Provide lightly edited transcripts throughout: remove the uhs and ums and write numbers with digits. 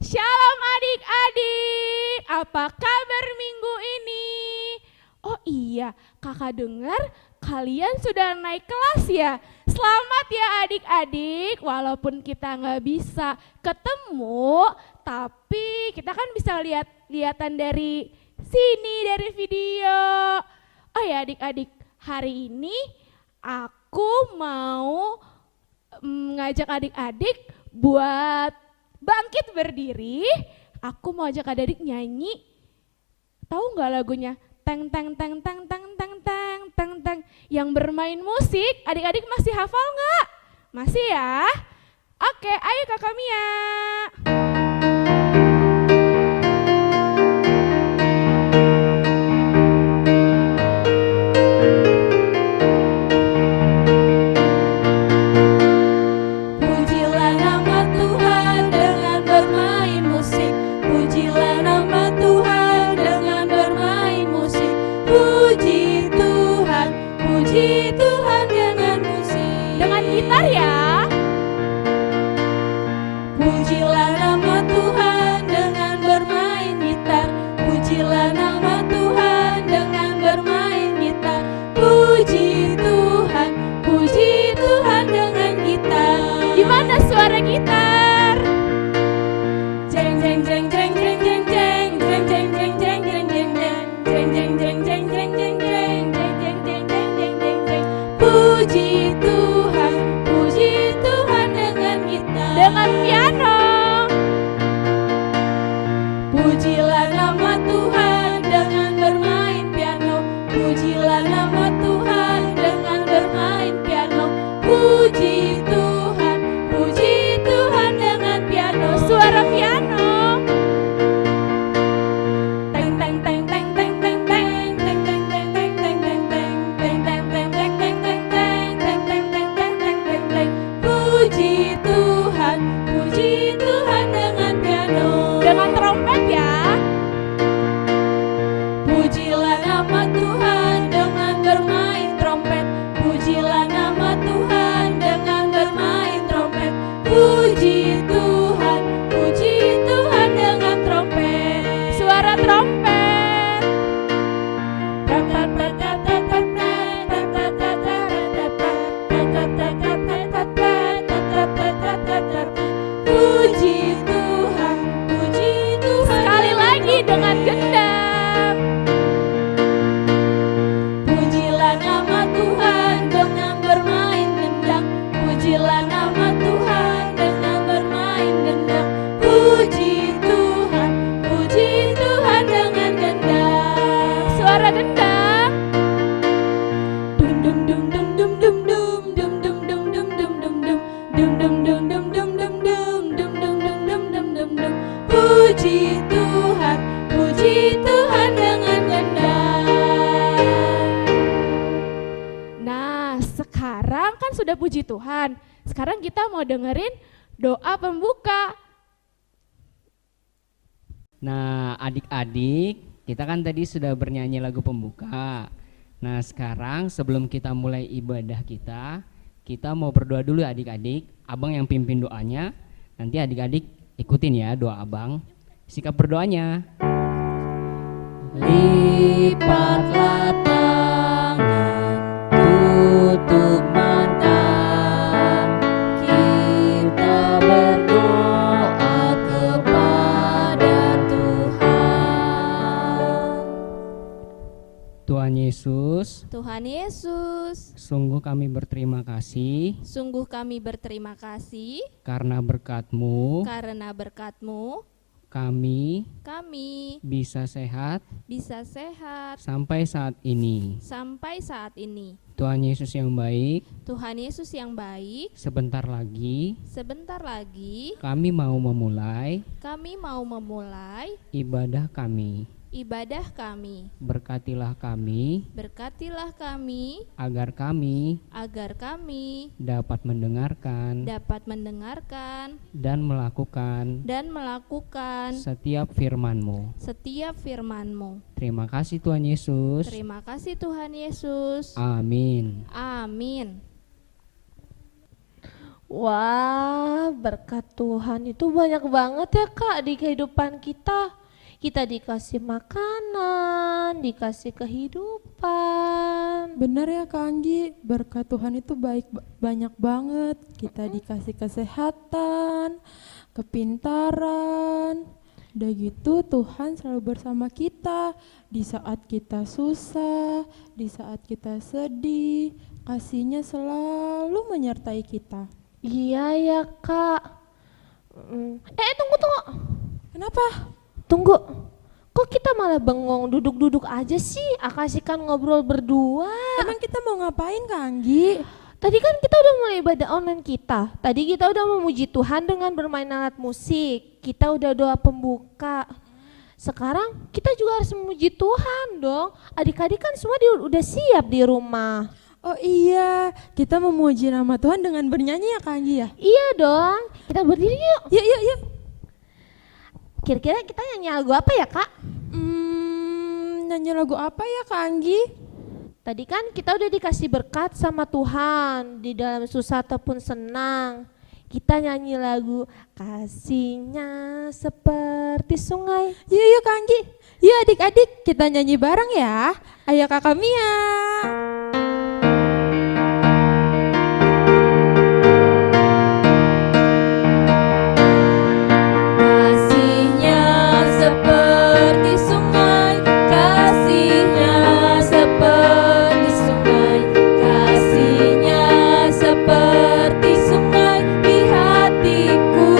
Shalom adik-adik, apa kabar minggu ini? Oh iya, kakak dengar kalian sudah naik kelas ya. Selamat ya adik-adik, walaupun kita nggak bisa ketemu, tapi kita kan bisa lihat-lihatan dari sini, dari video. Oh ya adik-adik, hari ini aku mau ngajak adik-adik buat bangkit berdiri. Aku mau ajak adik-adik nyanyi. Tahu nggak lagunya? Teng teng teng teng teng teng teng teng teng. Yang bermain musik, adik-adik masih hafal nggak? Masih ya? Oke, ayo Kakak Mia. Puji Tuhan. Sekarang kita mau dengerin doa pembuka. Nah, adik-adik, kita kan tadi sudah bernyanyi lagu pembuka. Nah, sekarang sebelum kita mulai ibadah kita mau berdoa dulu adik-adik. Abang yang pimpin doanya. Nanti adik-adik ikutin ya doa Abang. Sikap berdoanya. Lipatlah tangan, tutup mata. Tuhan Yesus, sungguh kami berterima kasih karena berkat-Mu kami bisa sehat sampai saat ini. Tuhan Yesus yang baik, sebentar lagi kami mau memulai ibadah kami. Berkatilah kami agar kami dapat mendengarkan dan melakukan setiap firman-Mu. Terima kasih Tuhan Yesus. Amin. Wah, berkat Tuhan itu banyak banget ya Kak di kehidupan kita. Kita dikasih makanan, dikasih kehidupan. Benar ya Kak Anggi, berkat Tuhan itu banyak banget. Kita dikasih kesehatan, kepintaran. Udah gitu Tuhan selalu bersama kita di saat kita susah, di saat kita sedih. Kasihnya selalu menyertai kita. Iya ya Kak. Tunggu. Kenapa? Tunggu. Kok kita malah bengong duduk-duduk aja sih? Akasikan ngobrol berdua. Emang kita mau ngapain Kak Anggi? Tadi kan kita udah mulai ibadah online kita. Tadi kita udah memuji Tuhan dengan bermain alat musik. Kita udah doa pembuka. Sekarang kita juga harus memuji Tuhan dong. Adik-adik kan semua udah siap di rumah. Oh iya, kita memuji nama Tuhan dengan bernyanyi ya Kak Anggi ya? Iya dong. Kita berdiri yuk. Yuk. Kira-kira kita nyanyi lagu apa ya Kak? Nyanyi lagu apa ya Kak Anggi? Tadi kan kita udah dikasih berkat sama Tuhan di dalam susah ataupun senang. Kita nyanyi lagu Kasihnya Seperti Sungai. Yuk Kak Anggi, yuk adik-adik kita nyanyi bareng ya. Ayo Kakak Mia. Kasihnya seperti sungai, kasihnya seperti sungai, kasihnya seperti sungai di hatiku,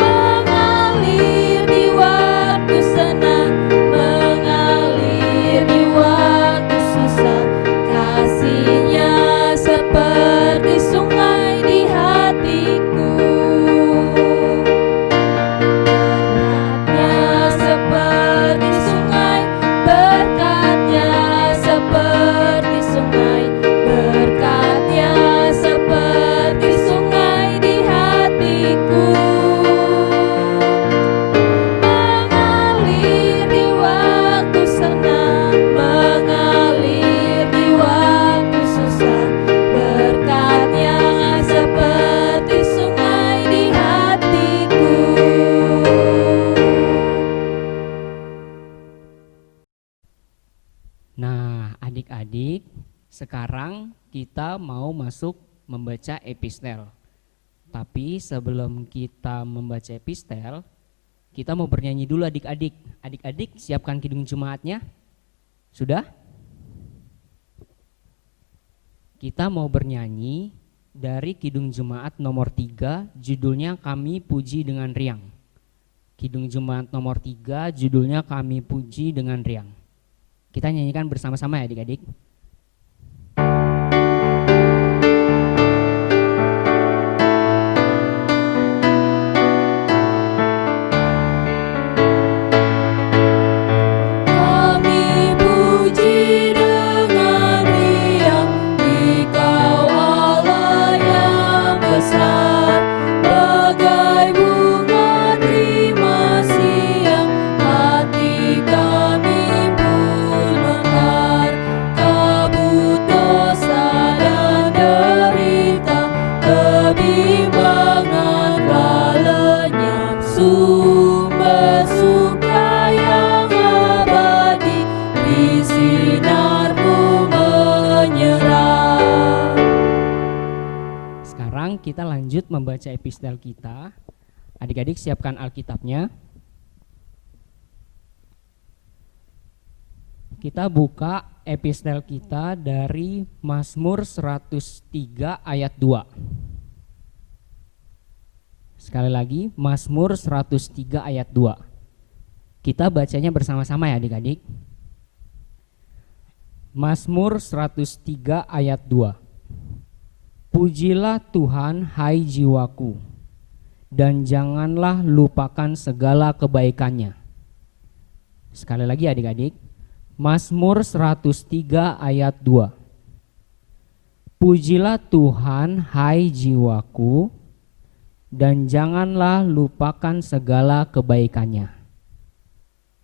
mengalir di waktu senang, mengalir di waktu susah, kasihnya seperti sungai di hatiku. Berkatnya seperti sungai, berkatnya seperti sungai di hatiku, mengalir di waktu senang, mengalir di waktu susah, berkatnya seperti sungai di hatiku. Nah, adik-adik, sekarang kita mau masuk membaca epistel. Tapi sebelum kita membaca epistel, kita mau bernyanyi dulu adik-adik. Adik-adik siapkan kidung Jumatnya. Sudah? Kita mau bernyanyi dari Kidung Jumat nomor 3, judulnya Kami Puji dengan Riang. Kidung Jumat nomor 3, judulnya Kami Puji dengan Riang. Kita nyanyikan bersama-sama ya adik-adik. Kami puji dengan riang, Engkau Allah yang besar, bagai bunga terima siang, hati kami pun mekar, kabut dosa dan derita, kebimbangan telah lenyap, sumber suka yang abadi di sinar-Mu menyerah. Sekarang kita lanjut membaca epistel kita. Adik-adik siapkan Alkitabnya. Kita buka epistel kita dari Mazmur 103 ayat 2. Sekali lagi, Mazmur 103 ayat 2. Kita bacanya bersama-sama ya adik-adik. Mazmur 103 ayat 2. Pujilah Tuhan hai jiwaku, dan janganlah lupakan segala kebaikannya. Sekali lagi adik-adik, Mazmur 103 ayat 2. Pujilah Tuhan hai jiwaku, dan janganlah lupakan segala kebaikannya.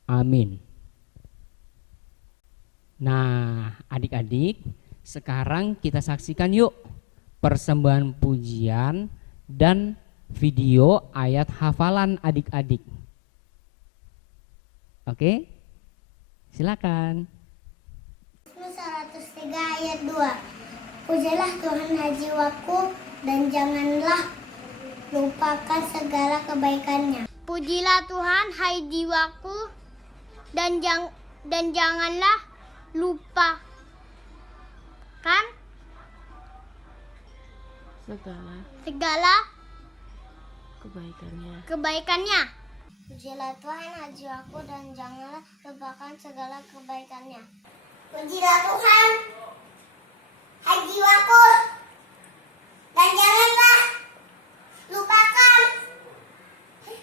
Amin. Nah, adik-adik, sekarang kita saksikan yuk persembahan pujian dan video ayat hafalan adik-adik. Oke? Silakan. 103 ayat 2. Pujilah Tuhan hai jiwaku dan janganlah lupakan segala kebaikannya. Pujilah Tuhan hai jiwaku dan janganlah lupakan segala kebaikannya. Pujilah Tuhan hai jiwaku dan janganlah lupakan segala kebaikannya. Pujilah Tuhan hai jiwaku dan janganlah lupakan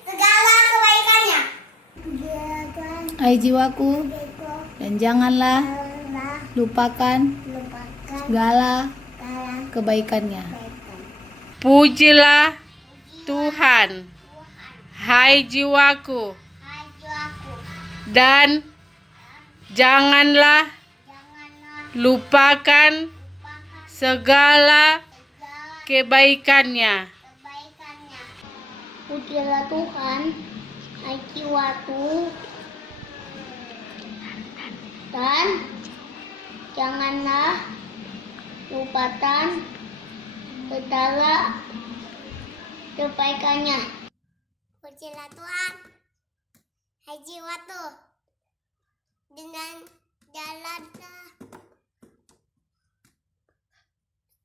segala kebaikannya. Pujilah Tuhan Hai jiwaku, dan janganlah lupakan segala kebaikannya. Pujilah Tuhan, hai jiwaku, dan janganlah lupakan segala kebaikannya. Pujilah Tuhan hai jiwaku dan janganlah lupakan segala kebaikannya. Pujilah Tuhan hai jiwaku dengan jalan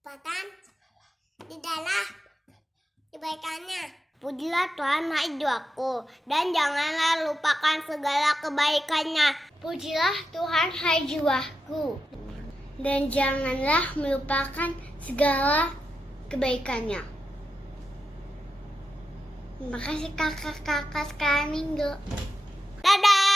kebaikan di dalam kebaikannya. Pujilah Tuhan hai jiwaku dan janganlah lupakan segala kebaikannya. Pujilah Tuhan hai jiwaku dan janganlah melupakan segala kebaikannya. Terima kasih kakak-kakak sekarang minggu. Dadah.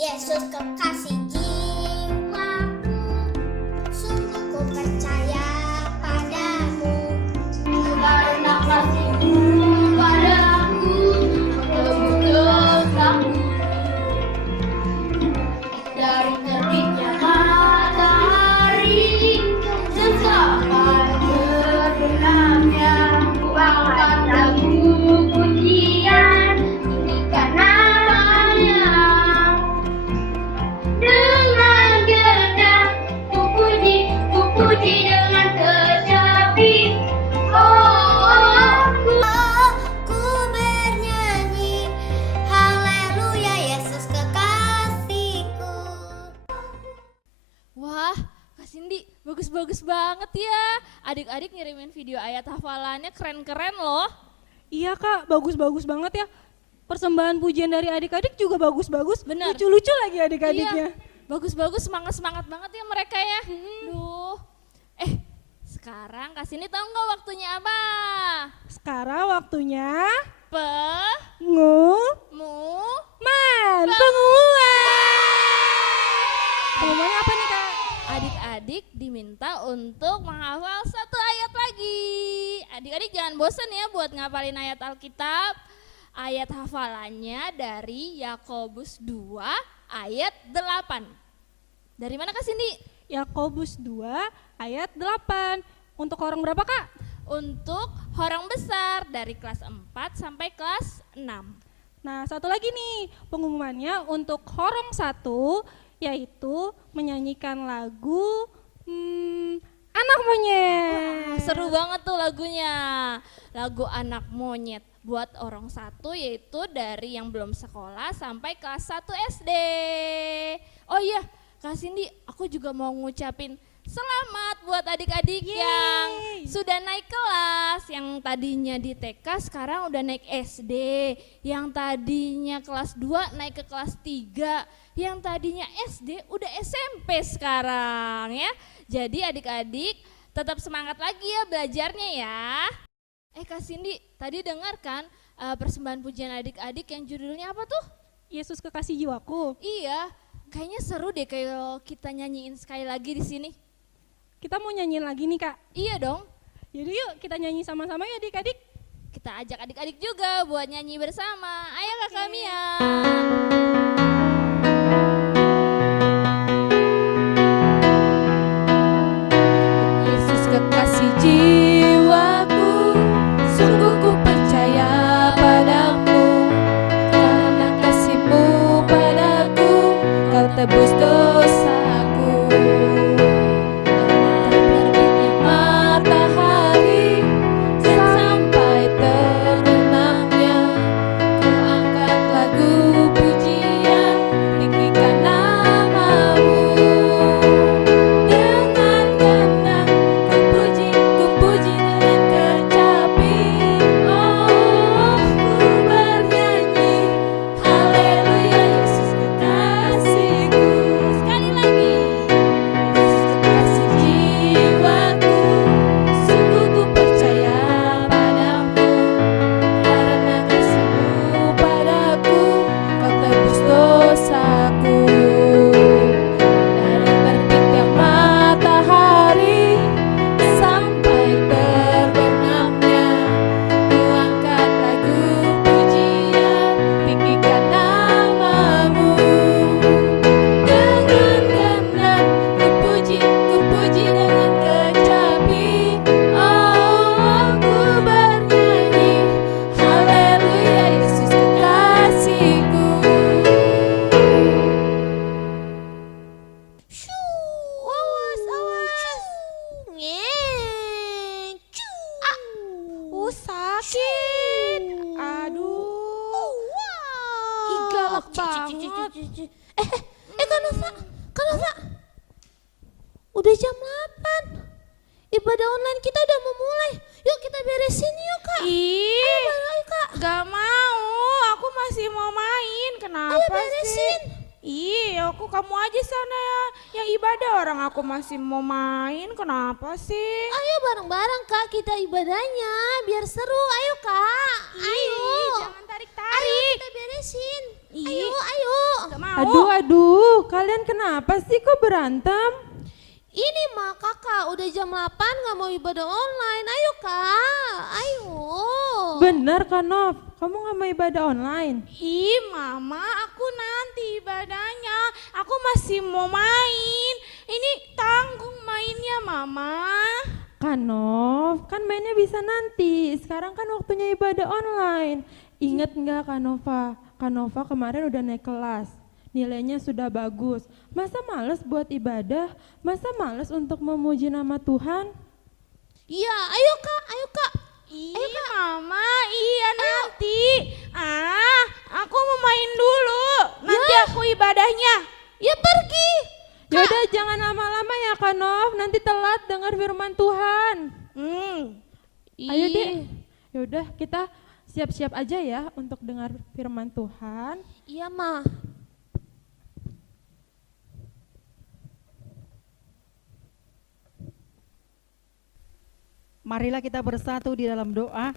Yesus kekasih jiwaku, sungguh ku percaya padamu. Karena kasih-Mu padaku, tebus dosaku. Dari terbitnya matahari dan sampai terbenamnya, ku angkat lagu pujian, tinggikan namanya. Dengan genap ku puji dengan kecapi. Ku bernyanyi, haleluya Yesus kekasihku. Wah, Kak Cindy, bagus-bagus banget ya. Adik-adik ngirimin video ayat hafalannya keren-keren loh. Iya Kak, bagus-bagus banget ya. Persembahan pujian dari adik-adik juga bagus-bagus. Bener. Lucu-lucu lagi adik-adiknya. Iya, bagus-bagus, semangat-semangat banget ya mereka ya. Duh. Sekarang Kak Cindy tahu nggak waktunya apa? Sekarang waktunya Pengumuman. Pengumumannya apa nih Kak? Adik-adik diminta untuk menghafal satu ayat lagi. Adik-adik jangan bosan ya buat ngapalin ayat Alkitab. Ayat hafalannya dari Yakobus 2 ayat 8. Dari mana Kak Cindy? Yakobus 2 ayat 8. Untuk orang berapa Kak? Untuk orang besar dari kelas 4 sampai kelas 6. Nah satu lagi nih pengumumannya untuk horong 1 yaitu menyanyikan lagu Anak Monyet. Seru banget tuh lagunya. Lagu Anak Monyet buat orang satu, yaitu dari yang belum sekolah sampai kelas 1 SD. Oh iya, Kak Cindy, aku juga mau ngucapin selamat buat adik-adik yang sudah naik kelas. Yang tadinya di TK sekarang udah naik SD. Yang tadinya kelas 2 naik ke kelas 3. Yang tadinya SD udah SMP sekarang ya. Jadi adik-adik tetap semangat lagi ya belajarnya ya. Kak Cindy, tadi dengar kan persembahan pujian adik-adik yang judulnya apa tuh? Yesus Kekasih Jiwaku. Iya, kayaknya seru deh kalau kita nyanyiin sekali lagi di sini. Kita mau nyanyiin lagi nih Kak. Iya dong. Jadi yuk kita nyanyi sama-sama ya adik-adik. Kita ajak adik-adik juga buat nyanyi bersama. Ayo Kakak Mia. Yesus kekasih jiwaku, sungguh ku percaya padamu. Karena kasih-Mu padaku, Kau tebus dosaku. Terbitnya matahari sampai terbenamnya, Ku angkat lagu pujian, tinggikan nama-Mu. Dengan gendang ku puji dengan kecapi. Oh, ku bernyanyi, haleluya Yesus kekasihku. Sekali lagi, Yesus kekasih jiwaku, sungguh ku percaya padamu. Karena kasih-Mu padaku, Kau tebus dosaku. Dari terbitnya matahari sampai terbenamnya, Ku angkat lagu pujian, tinggikan nama-Mu. Dengan gendang ku puji dengan kecapi. Oh, ku bernyanyi, haleluya Yesus kekasihku. Awas, awas. Sakit. Aduh. Ih, galak banget. Kak Nova. Udah jam 8. Ibadah online kita udah mau mulai. Yuk kita beresin yuk, Kak. Ih, Ayo, Kak. gak mau. Aku masih mau main. Kenapa Ayo beresin. sih? Ih, kamu aja sana ya yang ibadah, orang aku masih mau main. Kenapa sih? Ayo bareng-bareng, Kak, kita ibadahnya biar seru. Ayo, Kak. Ayo. Jangan Ayo tarik-tarik. kita beresin. Ih. Ayo. Gak mau. Aduh, kalian kenapa sih kok berantem? Ini mah Kakak udah jam 8 gak mau ibadah online. Ayo, Kak. Ayo. Bener Kak Nov, kamu gak mau ibadah online? Ih, Mama, aku nanti ibadahnya. Aku masih mau main. Ini tanggung mainnya, Mama. Kak Nov, kan mainnya bisa nanti. Sekarang kan waktunya ibadah online. Ingat nggak Kak Nova? Kak Nova kemarin udah naik kelas. Nilainya sudah bagus. Masa males buat ibadah? Masa males untuk memuji nama Tuhan? Iya, ayo, Kak. Ayo, Kak. Ih, Ayo, Kak. Mama, iya nanti. Aku mau main dulu. Nanti aku ibadahnya. Ya pergi. Yaudah jangan lama-lama ya Kak Nov, nanti telat dengar firman Tuhan. Ayo deh, yaudah kita siap-siap aja ya untuk dengar firman Tuhan. Iya, Ma. Marilah kita bersatu di dalam doa.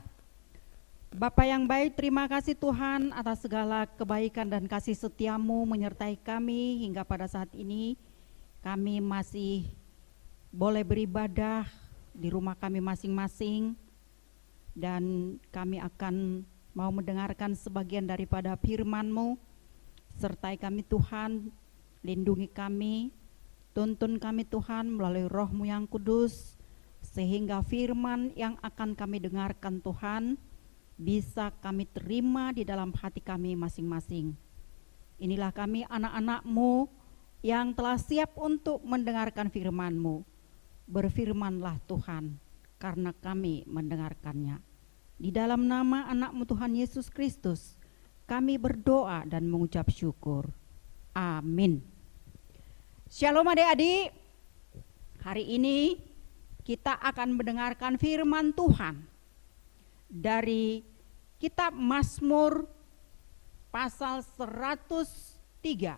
Bapa yang baik, terima kasih Tuhan atas segala kebaikan dan kasih setia-Mu menyertai kami hingga pada saat ini. Kami masih boleh beribadah di rumah kami masing-masing, dan kami akan mau mendengarkan sebagian daripada firman-Mu. Sertai kami Tuhan, lindungi kami, tuntun kami Tuhan melalui Roh-Mu yang kudus, sehingga firman yang akan kami dengarkan Tuhan bisa kami terima di dalam hati kami masing-masing. Inilah kami anak-anak-Mu, yang telah siap untuk mendengarkan firman-Mu. Berfirmanlah Tuhan, karena kami mendengarkannya. Di dalam nama anak-Mu Tuhan Yesus Kristus, kami berdoa dan mengucap syukur. Amin. Shalom adik-adik. Hari ini kita akan mendengarkan firman Tuhan dari kitab Mazmur pasal 103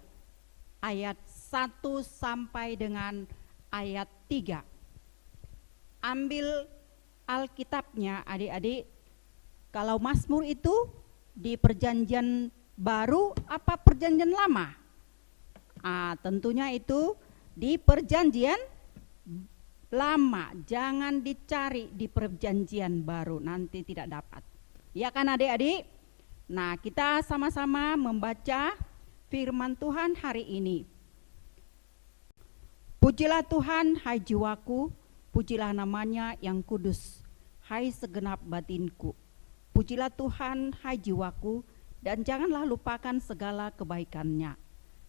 ayat 1 sampai dengan ayat 3. Ambil Alkitabnya adik-adik. Kalau Mazmur itu di perjanjian baru apa perjanjian lama? Tentunya itu di perjanjian lama. Jangan dicari di perjanjian baru, nanti tidak dapat. Ya kan adik-adik? Nah, kita sama-sama membaca firman Tuhan hari ini. Pujilah Tuhan, hai jiwaku, pujilah namanya yang kudus, hai segenap batinku. Pujilah Tuhan, hai jiwaku, dan janganlah lupakan segala kebaikannya.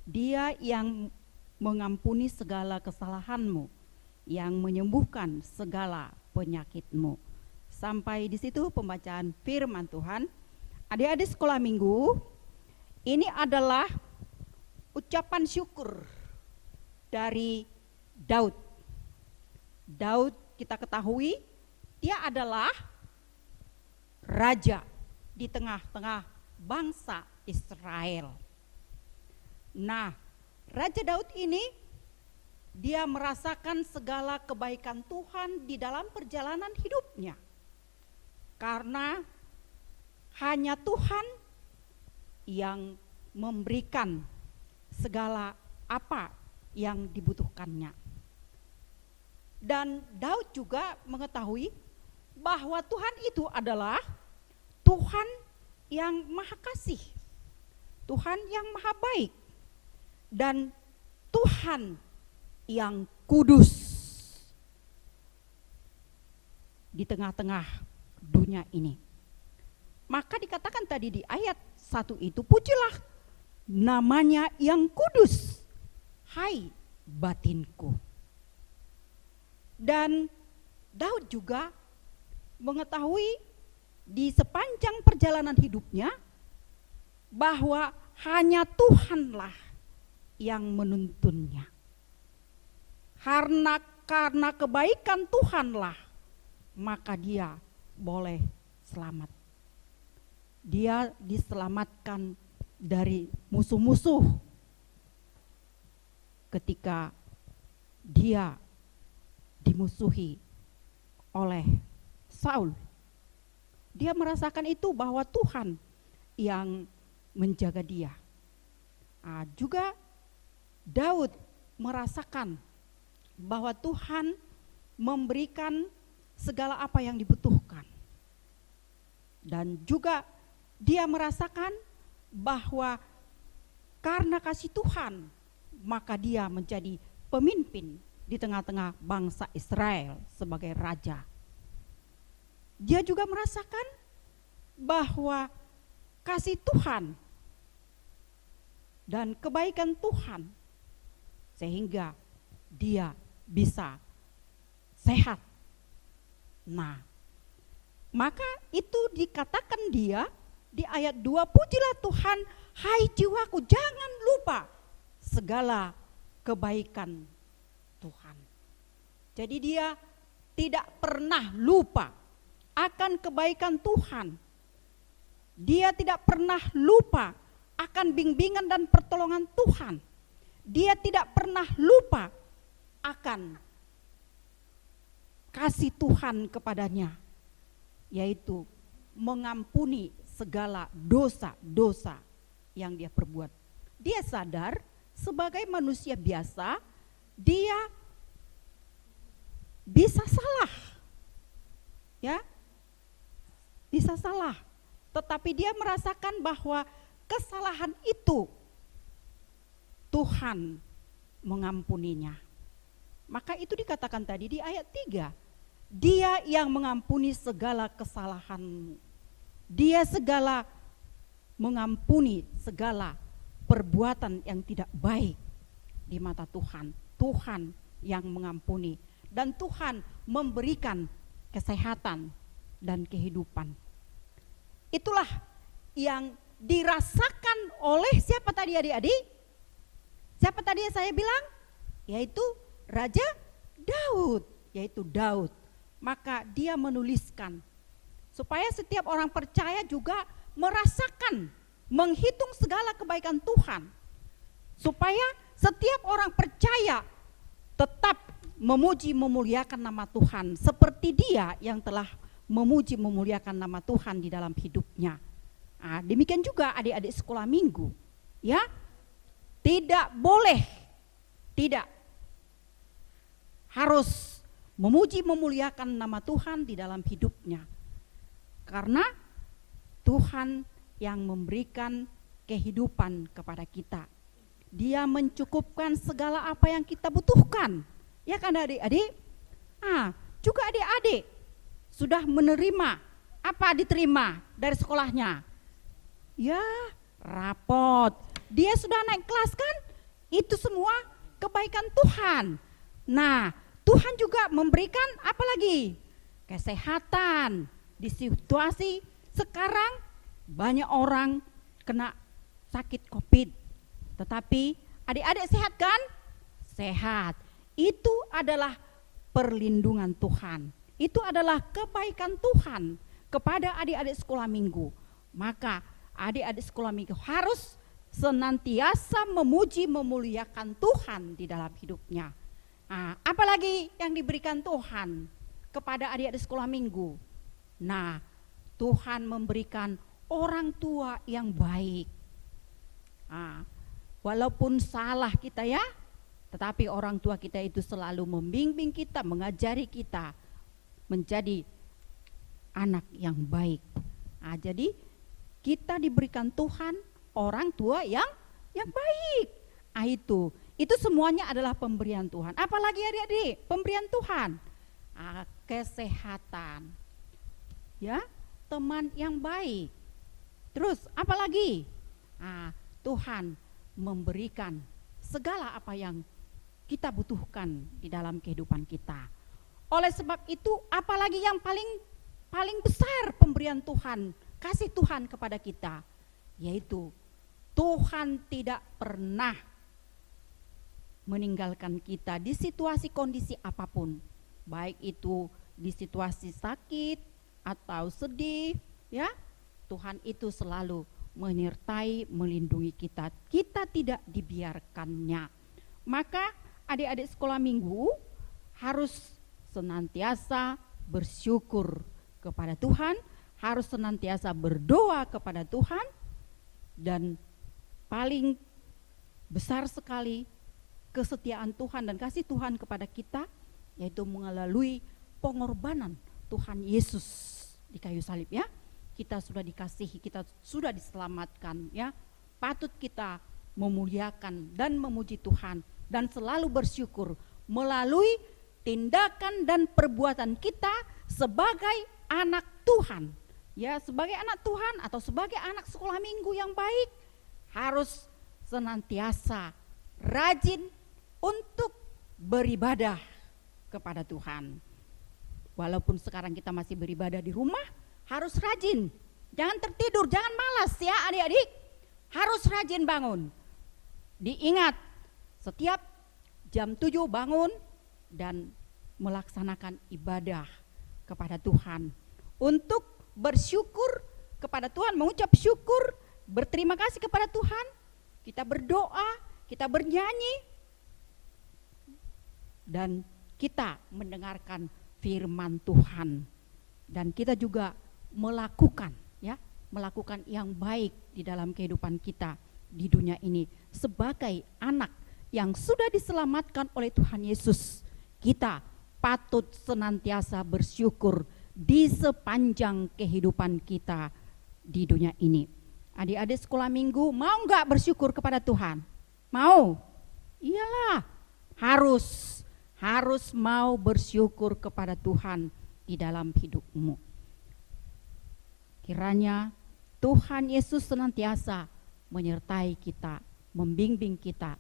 Dia yang mengampuni segala kesalahanmu, yang menyembuhkan segala penyakitmu. Sampai di situ pembacaan firman Tuhan. Adik-adik sekolah minggu, ini adalah ucapan syukur dari Daud. Daud kita ketahui dia adalah raja di tengah-tengah bangsa Israel. Nah, Raja Daud ini dia merasakan segala kebaikan Tuhan di dalam perjalanan hidupnya. Karena hanya Tuhan yang memberikan segala apa yang dibutuhkannya. Dan Daud juga mengetahui bahwa Tuhan itu adalah Tuhan yang maha kasih, Tuhan yang maha baik, dan Tuhan yang kudus di tengah-tengah dunia ini. Maka dikatakan tadi di ayat 1 itu, pujilah namanya yang kudus, hai batinku. Dan Daud juga mengetahui di sepanjang perjalanan hidupnya bahwa hanya Tuhanlah yang menuntunnya. Karena kebaikan Tuhanlah, maka dia boleh selamat. Dia diselamatkan dari musuh-musuh ketika dia dimusuhi oleh Saul. Dia merasakan itu bahwa Tuhan yang menjaga dia. Juga Daud merasakan bahwa Tuhan memberikan segala apa yang dibutuhkan. Dan juga dia merasakan bahwa karena kasih Tuhan, maka dia menjadi pemimpin di tengah-tengah bangsa Israel sebagai raja. Dia juga merasakan bahwa kasih Tuhan dan kebaikan Tuhan sehingga dia bisa sehat. Nah, maka itu dikatakan dia di ayat 2, pujilah Tuhan, hai jiwaku, jangan lupa segala kebaikan Tuhan. Jadi dia tidak pernah lupa akan kebaikan Tuhan. Dia tidak pernah lupa akan bimbingan dan pertolongan Tuhan. Dia tidak pernah lupa akan kasih Tuhan kepadanya, yaitu mengampuni segala dosa-dosa yang dia perbuat. Dia sadar sebagai manusia biasa, dia bisa salah. Ya, bisa salah. Tetapi dia merasakan bahwa kesalahan itu Tuhan mengampuninya. Maka itu dikatakan tadi di ayat 3. Dia yang mengampuni segala kesalahanmu. Dia mengampuni segala perbuatan yang tidak baik. di mata Tuhan. Tuhan yang mengampuni dan Tuhan memberikan kesehatan dan kehidupan. Itulah yang dirasakan oleh siapa tadi adik-adik? Siapa tadi yang saya bilang? Yaitu Raja Daud, Maka dia menuliskan supaya setiap orang percaya juga merasakan, menghitung segala kebaikan Tuhan. Supaya setiap orang percaya tetap memuji memuliakan nama Tuhan seperti dia yang telah memuji memuliakan nama Tuhan di dalam hidupnya. Nah, demikian juga adik-adik sekolah minggu, ya. Tidak boleh, tidak harus memuji memuliakan nama Tuhan di dalam hidupnya. Karena Tuhan yang memberikan kehidupan kepada kita. Dia mencukupkan segala apa yang kita butuhkan. Ya kan adik-adik? Juga adik-adik sudah menerima apa diterima dari sekolahnya? Ya, rapot. Dia sudah naik kelas kan? Itu semua kebaikan Tuhan. Nah, Tuhan juga memberikan apa lagi? Kesehatan. Di situasi sekarang banyak orang kena sakit COVID. Tetapi adik-adik sehat kan? Sehat. Itu adalah perlindungan Tuhan. Itu adalah kebaikan Tuhan kepada adik-adik sekolah minggu. Maka adik-adik sekolah minggu harus senantiasa memuji memuliakan Tuhan di dalam hidupnya. Nah, apalagi yang diberikan Tuhan kepada adik-adik sekolah minggu? Nah, Tuhan memberikan orang tua yang baik. Walaupun salah kita ya, tetapi orang tua kita itu selalu membimbing kita, mengajari kita menjadi anak yang baik. Jadi kita diberikan Tuhan orang tua yang baik. Itu semuanya adalah pemberian Tuhan. Apalagi adik-adik, pemberian Tuhan. Kesehatan. Ya, teman yang baik. Terus apalagi? Tuhan memberikan segala apa yang kita butuhkan di dalam kehidupan kita. Oleh sebab itu, apalagi yang paling besar pemberian Tuhan, kasih Tuhan kepada kita, yaitu Tuhan tidak pernah meninggalkan kita di situasi kondisi apapun, baik itu di situasi sakit atau sedih, ya. Tuhan itu selalu menyertai, melindungi kita. Kita tidak dibiarkannya. Maka adik-adik sekolah minggu harus senantiasa bersyukur kepada Tuhan, harus senantiasa berdoa kepada Tuhan, dan paling besar sekali kesetiaan Tuhan dan kasih Tuhan kepada kita, yaitu melalui pengorbanan Tuhan Yesus di kayu salib, ya. Kita sudah dikasihi, kita sudah diselamatkan, ya. Patut kita memuliakan dan memuji Tuhan dan selalu bersyukur melalui tindakan dan perbuatan kita sebagai anak Tuhan. Ya, sebagai anak Tuhan atau sebagai anak sekolah minggu yang baik harus senantiasa rajin untuk beribadah kepada Tuhan. Walaupun sekarang kita masih beribadah di rumah, harus rajin, jangan tertidur, jangan malas ya adik-adik, harus rajin bangun. Diingat, setiap jam 7 bangun dan melaksanakan ibadah kepada Tuhan. Untuk bersyukur kepada Tuhan, mengucap syukur, berterima kasih kepada Tuhan, kita berdoa, kita bernyanyi, dan kita mendengarkan firman Tuhan. Dan kita juga melakukan yang baik di dalam kehidupan kita di dunia ini sebagai anak yang sudah diselamatkan oleh Tuhan Yesus. Kita patut senantiasa bersyukur di sepanjang kehidupan kita di dunia ini. Adik-adik sekolah minggu mau nggak bersyukur kepada Tuhan? Mau? Iyalah, harus mau bersyukur kepada Tuhan di dalam hidupmu. Kiranya Tuhan Yesus senantiasa menyertai kita, membimbing kita,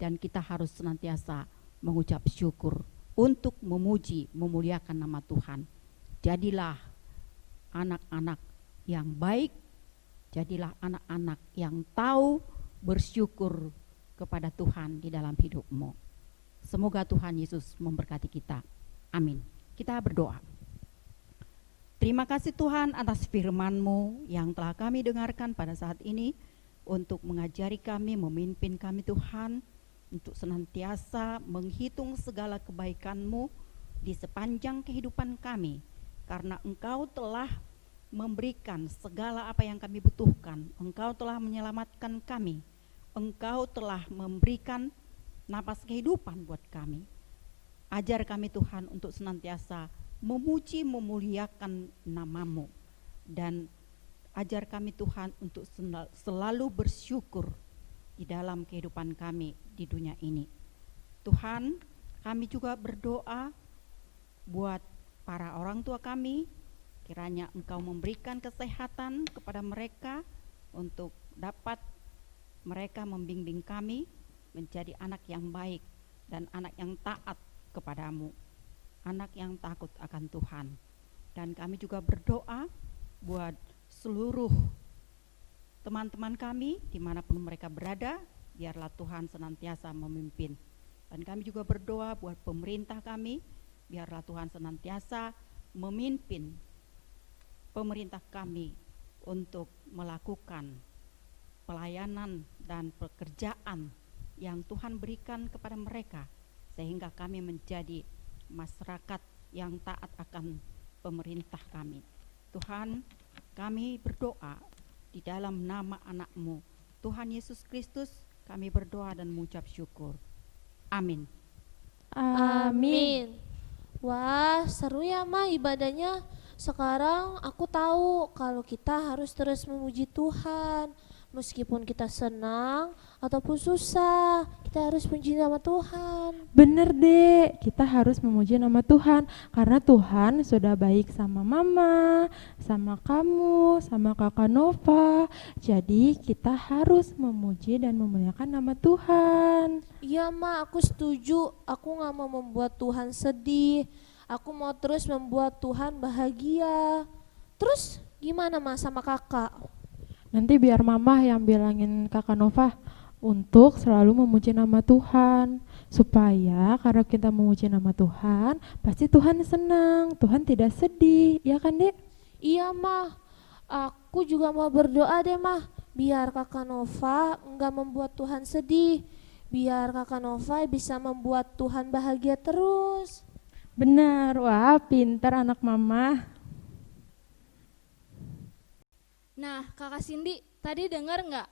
dan kita harus senantiasa mengucap syukur untuk memuji, memuliakan nama Tuhan. Jadilah anak-anak yang baik, jadilah anak-anak yang tahu bersyukur kepada Tuhan di dalam hidupmu. Semoga Tuhan Yesus memberkati kita. Amin. Kita berdoa. Terima kasih Tuhan atas firman-Mu yang telah kami dengarkan pada saat ini untuk mengajari kami, memimpin kami Tuhan, untuk senantiasa menghitung segala kebaikan-Mu di sepanjang kehidupan kami, karena Engkau telah memberikan segala apa yang kami butuhkan. Engkau telah menyelamatkan kami, Engkau telah memberikan napas kehidupan buat kami. Ajar kami Tuhan untuk senantiasa memuji, memuliakan nama-Mu, dan ajar kami Tuhan untuk selalu bersyukur di dalam kehidupan kami di dunia ini. Tuhan, kami juga berdoa buat para orang tua kami, kiranya Engkau memberikan kesehatan kepada mereka untuk dapat mereka membimbing kami menjadi anak yang baik dan anak yang taat kepadamu, anak yang takut akan Tuhan. Dan kami juga berdoa buat seluruh teman-teman kami dimanapun mereka berada, biarlah Tuhan senantiasa memimpin. Dan kami juga berdoa buat pemerintah kami, biarlah Tuhan senantiasa memimpin pemerintah kami untuk melakukan pelayanan dan pekerjaan yang Tuhan berikan kepada mereka, sehingga kami menjadi masyarakat yang taat akan pemerintah kami. Tuhan, kami berdoa di dalam nama anak-Mu, Tuhan Yesus Kristus, kami berdoa dan mengucap syukur. Amin. Amin. Wah, seru ya Ma ibadahnya. Sekarang aku tahu kalau kita harus terus memuji Tuhan. Meskipun kita senang ataupun susah, kita harus puji nama Tuhan. Bener deh, kita harus memuji nama Tuhan, karena Tuhan sudah baik sama Mama, sama kamu, sama Kakak Nova. Jadi kita harus memuji dan memuliakan nama Tuhan. Iya Ma, aku setuju. Aku gak mau membuat Tuhan sedih. Aku mau terus membuat Tuhan bahagia. Terus gimana Ma sama kakak? Nanti biar Mama yang bilangin Kakak Nova untuk selalu memuji nama Tuhan, supaya karena kita memuji nama Tuhan, pasti Tuhan senang, Tuhan tidak sedih, ya kan Dek? Iya Ma, aku juga mau berdoa deh Ma, biar Kakak Nova enggak membuat Tuhan sedih, biar Kakak Nova bisa membuat Tuhan bahagia terus. Benar, wah pintar anak Mama. Nah, Kakak Cindy, tadi dengar nggak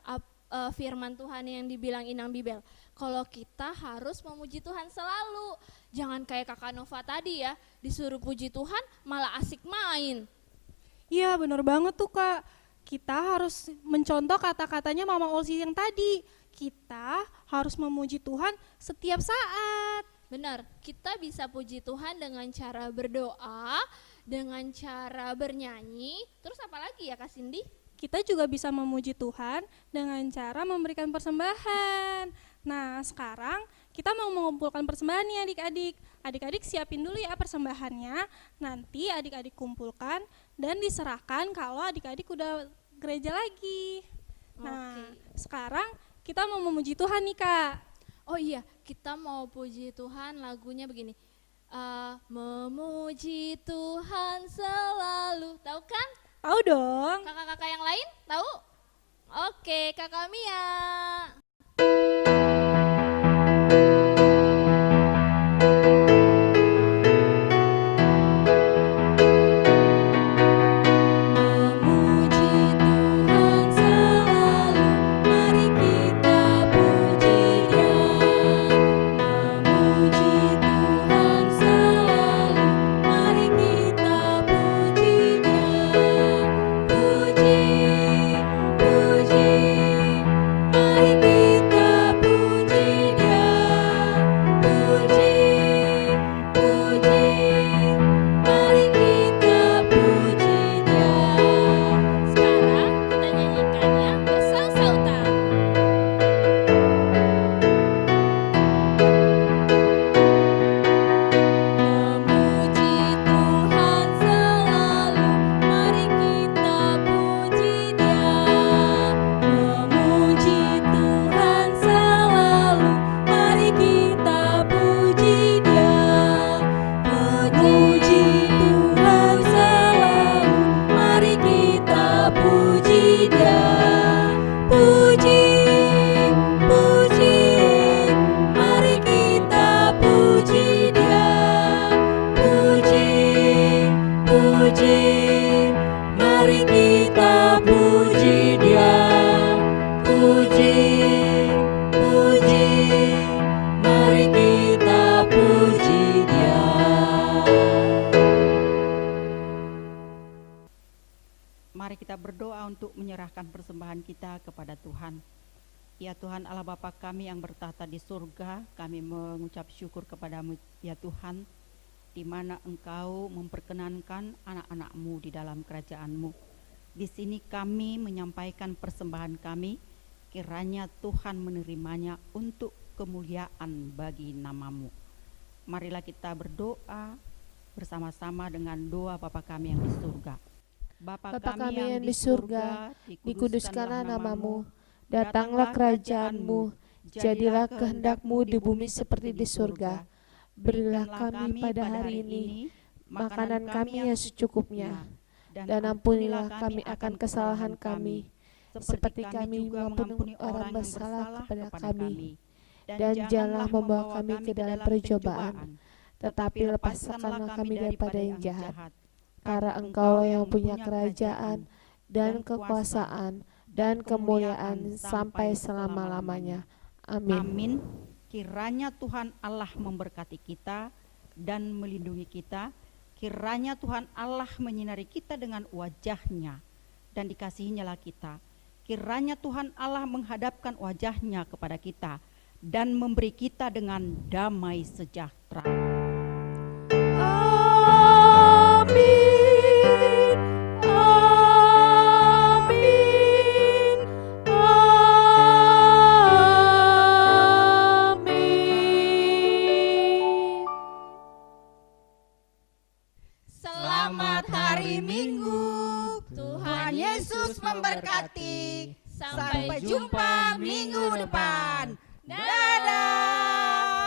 firman Tuhan yang dibilang Inang Bibel? Kalau kita harus memuji Tuhan selalu. Jangan kayak Kakak Nova tadi ya, disuruh puji Tuhan malah asik main. Iya bener banget tuh Kak. Kita harus mencontoh kata-katanya Mama Olsi yang tadi. Kita harus memuji Tuhan setiap saat. Benar, kita bisa puji Tuhan dengan cara berdoa, dengan cara bernyanyi, terus apa lagi ya Kak Cindy? Kita juga bisa memuji Tuhan dengan cara memberikan persembahan. Nah sekarang kita mau mengumpulkan persembahan nih adik-adik. Adik-adik siapin dulu ya persembahannya, nanti adik-adik kumpulkan dan diserahkan kalau adik-adik udah gereja lagi. Nah sekarang kita mau memuji Tuhan nih Kak. Oh iya, kita mau puji Tuhan lagunya begini. Memuji Tuhan selalu, tahu kan? Tahu dong. Kakak-kakak yang lain tahu? Oke, Kakak Mia. Puji, persembahan kita kepada Tuhan. Ya Tuhan Allah Bapa kami yang bertahta di surga, kami mengucap syukur kepadamu ya Tuhan, di mana Engkau memperkenankan anak-anak-Mu di dalam kerajaan-Mu. Di sini kami menyampaikan persembahan kami, kiranya Tuhan menerimanya untuk kemuliaan bagi nama-Mu. Marilah kita berdoa bersama-sama dengan doa Bapa kami yang di surga. Bapa kami yang di surga, dikuduskanlah nama-Mu, datanglah kerajaan-Mu, jadilah kehendak-Mu di bumi seperti di surga. Berilah kami pada hari ini makanan kami yang secukupnya, dan ampunilah kami akan kesalahan kami, seperti kami mengampuni orang bersalah kepada kami. Dan janganlah membawa kami ke dalam percobaan, tetapi lepaskanlah kami daripada yang jahat. Karena Engkau yang punya kerajaan dan kekuasaan dan kemuliaan sampai selama-lamanya. Amin. Amin. Kiranya Tuhan Allah memberkati kita dan melindungi kita. Kiranya Tuhan Allah menyinari kita dengan wajah-Nya dan dikasihinya kita. Kiranya Tuhan Allah menghadapkan wajah-Nya kepada kita dan memberi kita dengan damai sejahtera. Selamat hari Minggu, Tuhan Yesus memberkati. Sampai jumpa minggu depan. Dadah.